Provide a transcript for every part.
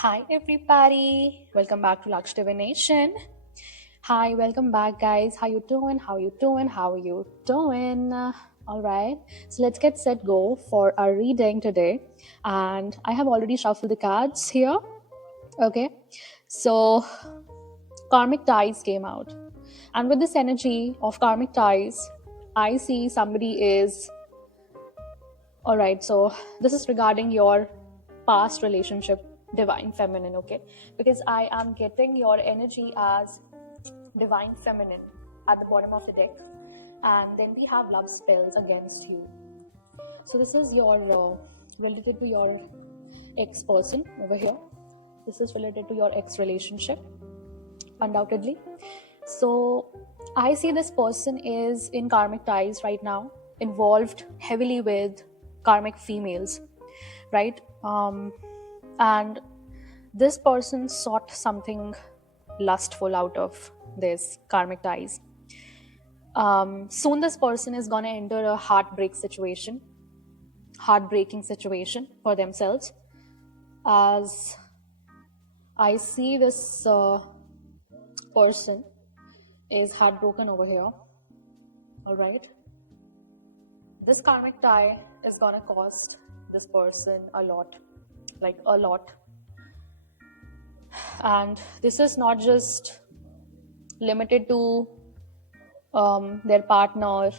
Hi everybody, welcome back to Lux Divination. Hi, welcome back guys. How you doing? How you doing? How you doing? All right, so let's get set go for our reading today. And I have already shuffled the cards here. Okay, so karmic ties came out, and with this energy of karmic ties, I see somebody is all right. So this is regarding your past relationship, divine feminine, okay? Because I am getting your energy as divine feminine at the bottom of the deck, and then we have love spells against you. So this is your related to your ex person over here. This is related to your ex relationship, undoubtedly. So I see this person is in karmic ties right now, involved heavily with karmic females, right? And this person sought something lustful out of this karmic ties. Soon this person is gonna enter a heartbreaking situation for themselves. As I see this person is heartbroken over here. All right. This karmic tie is gonna cost this person a lot, like a lot. And this is not just limited to their partner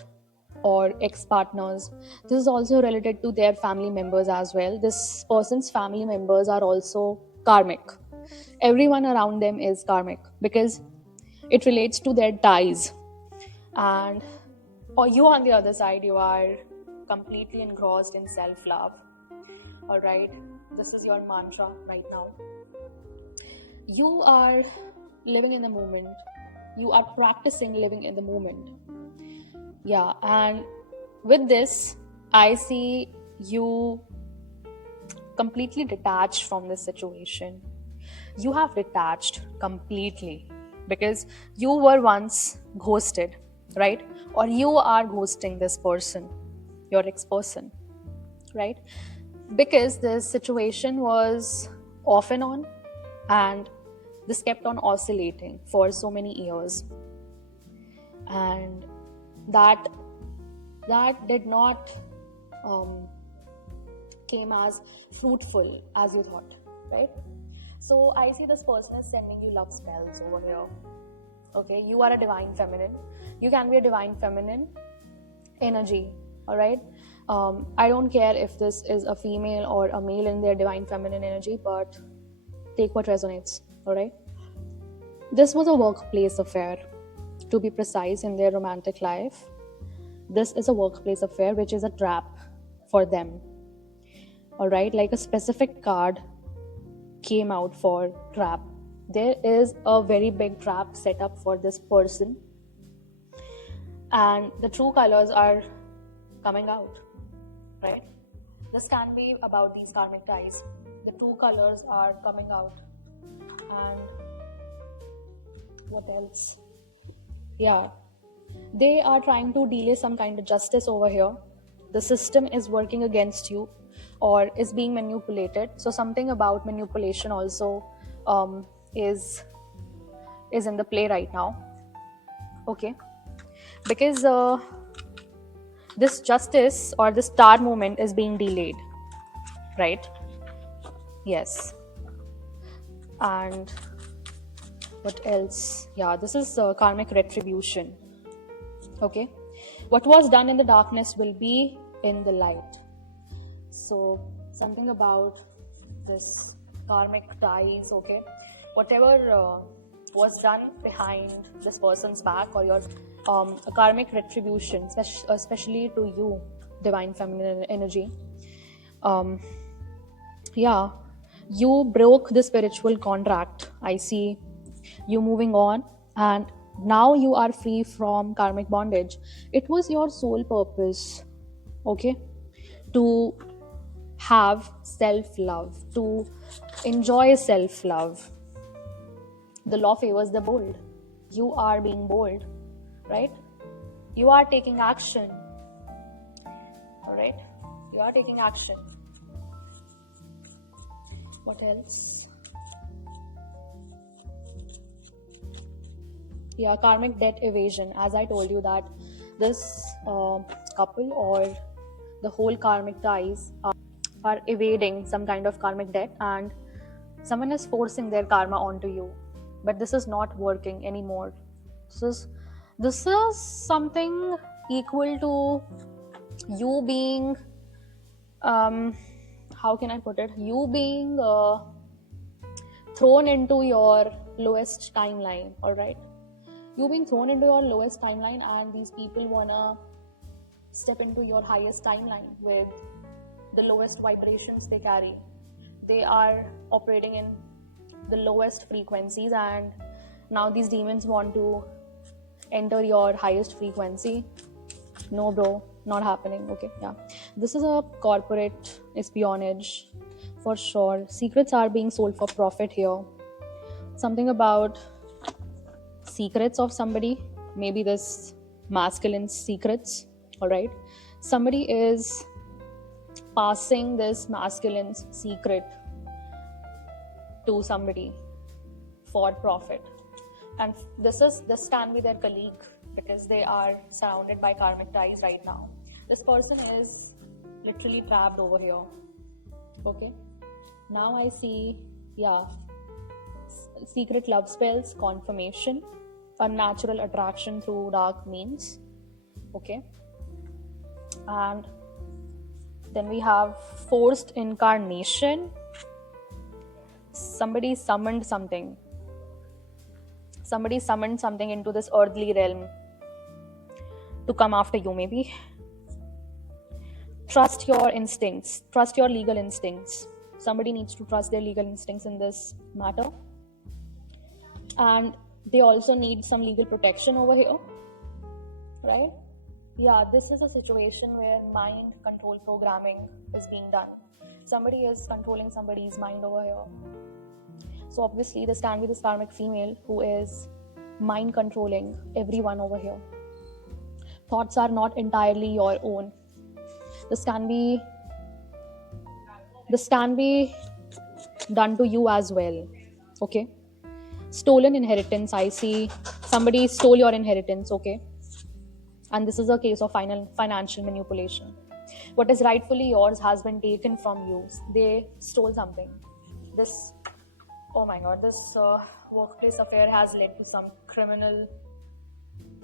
or ex-partners. This is also related to their family members as well. This person's family members are also karmic. Everyone around them is karmic because it relates to their ties. And or you on the other side, you are completely engrossed in self-love. All right, this is your mantra right now. You are living in the moment. You are practicing living in the moment. Yeah, and with this, I see you completely detached from this situation. You have detached completely because you were once ghosted, right? Or you are ghosting this person, your ex person, right? Because this situation was off and on, and this kept on oscillating for so many years. And that did not came as fruitful as you thought, right? So I see this person is sending you love spells over here. Okay, you are a divine feminine. You can be a divine feminine energy. All right. I don't care if this is a female or a male in their divine feminine energy, but take what resonates. All right. This was a workplace affair, to be precise, in their romantic life. This is a workplace affair, which is a trap for them. All right, like a specific card came out for trap. There is a very big trap set up for this person, and the true colors are coming out, right? This can be about these karmic ties. The true colors are coming out. And what else? Yeah, they are trying to delay some kind of justice over here. The system is working against you or is being manipulated. So something about manipulation also is in the play right now. Okay, because this justice or this star movement is being delayed, right? Yes. And what else? Yeah, this is karmic retribution. Okay, what was done in the darkness will be in the light. So something about this karmic ties. Okay, whatever was done behind this person's back, or your a karmic retribution, especially to you, divine feminine energy. Yeah, you broke the spiritual contract. I see you moving on, and now you are free from karmic bondage. It was your sole purpose, okay, to have self-love, to enjoy self-love. The law favors the bold. You are being bold, right? You are taking action. All right, you are taking action. What else? Yeah, karmic debt evasion. As I told you that this couple or the whole karmic ties are evading some kind of karmic debt, and someone is forcing their karma onto you, but this is not working anymore. This is this is something equal to you being um how can I put it, you being thrown into your lowest timeline. All right, you being thrown into your lowest timeline, and these people wanna step into your highest timeline with the lowest vibrations they carry. They are operating in the lowest frequencies, and now these demons want to enter your highest frequency. No, bro, not happening. Okay, yeah. This is a corporate espionage for sure. Secrets are being sold for profit here. Something about secrets of somebody, maybe this masculine secrets. All right, somebody is passing this masculine secret to somebody for profit, and this can be their colleague, because they are surrounded by karmic ties right now. This person is literally trapped over here. Okay, now I see, yeah, secret love spells, confirmation, unnatural attraction through dark means. Okay, and then we have forced incarnation. Somebody summoned something into this earthly realm to come after you, maybe. Trust your instincts, trust your legal instincts. Somebody needs to trust their legal instincts in this matter, and they also need some legal protection over here, right? Yeah, this is a situation where mind control programming is being done. Somebody is controlling somebody's mind over here. So obviously this can be this karmic female who is mind controlling everyone over here. Thoughts are not entirely your own. This can be done to you as well. Okay, stolen inheritance. I see somebody stole your inheritance. Okay, and this is a case of financial manipulation. What is rightfully yours has been taken from you. They stole something. This, oh my god, this workplace affair has led to some criminal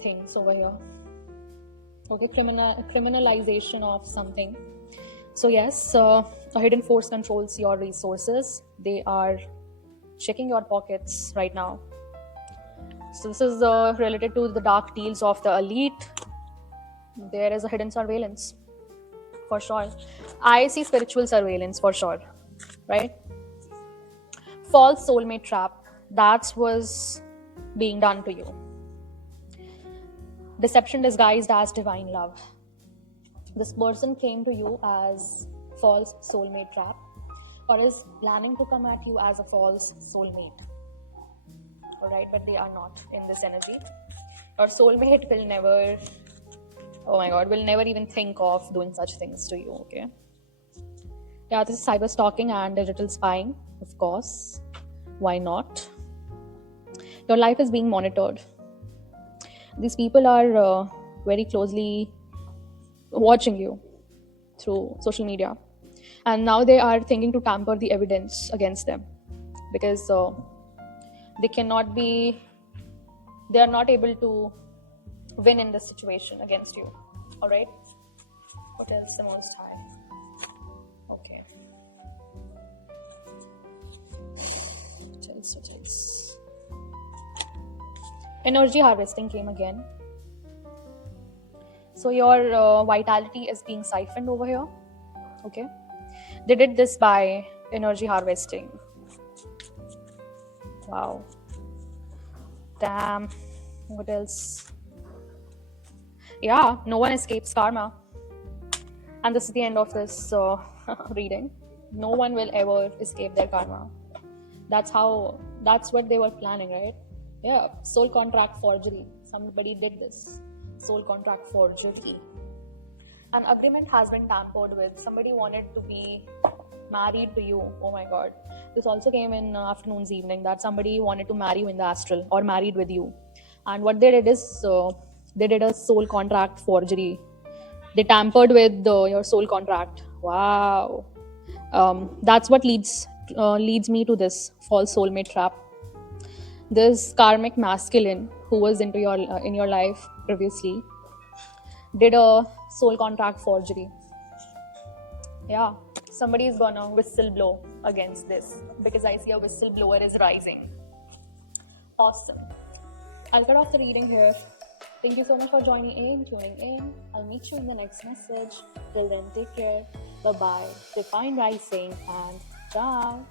things over here. Okay, criminalization of something. So yes, a hidden force controls your resources. They are checking your pockets right now. So this is related to the dark deals of the elite. There is a hidden surveillance for sure. I see spiritual surveillance for sure, right? False soulmate trap, that was being done to you. Deception disguised as divine love. This person came to you as false soulmate trap, or is planning to come at you as a false soulmate. All right, but they are not in this energy. Your soulmate will never, oh my god, will never even think of doing such things to you. Okay, yeah, this is cyber stalking and digital spying, of course. Why not? Your life is being monitored. These people are very closely watching you through social media, and now they are thinking to tamper the evidence against them, because they are not able to win in this situation against you. All right, what else? The Most High. Okay, what else? Energy harvesting came again. So your vitality is being siphoned over here. Okay, they did this by energy harvesting. Wow, damn. What else? Yeah, no one escapes karma, and this is the end of this reading. No one will ever escape their karma. That's what they were planning, right? Yeah, soul contract forgery. Somebody did this. Soul contract forgery. An agreement has been tampered with. Somebody wanted to be married to you. Oh my god. This also came in afternoon's evening, that somebody wanted to marry you in the astral or married with you. And what they did is they did a soul contract forgery. They tampered with your soul contract. Wow. That's what leads me to this false soulmate trap. This karmic masculine who was into your in your life previously did a soul contract forgery. Yeah, somebody is gonna whistle blow against this because I see a whistleblower is rising. Awesome. I'll cut off the reading here. Thank you so much for joining in, tuning in. I'll meet you in the next message. Till then, take care. Bye bye. Divine rising and ciao.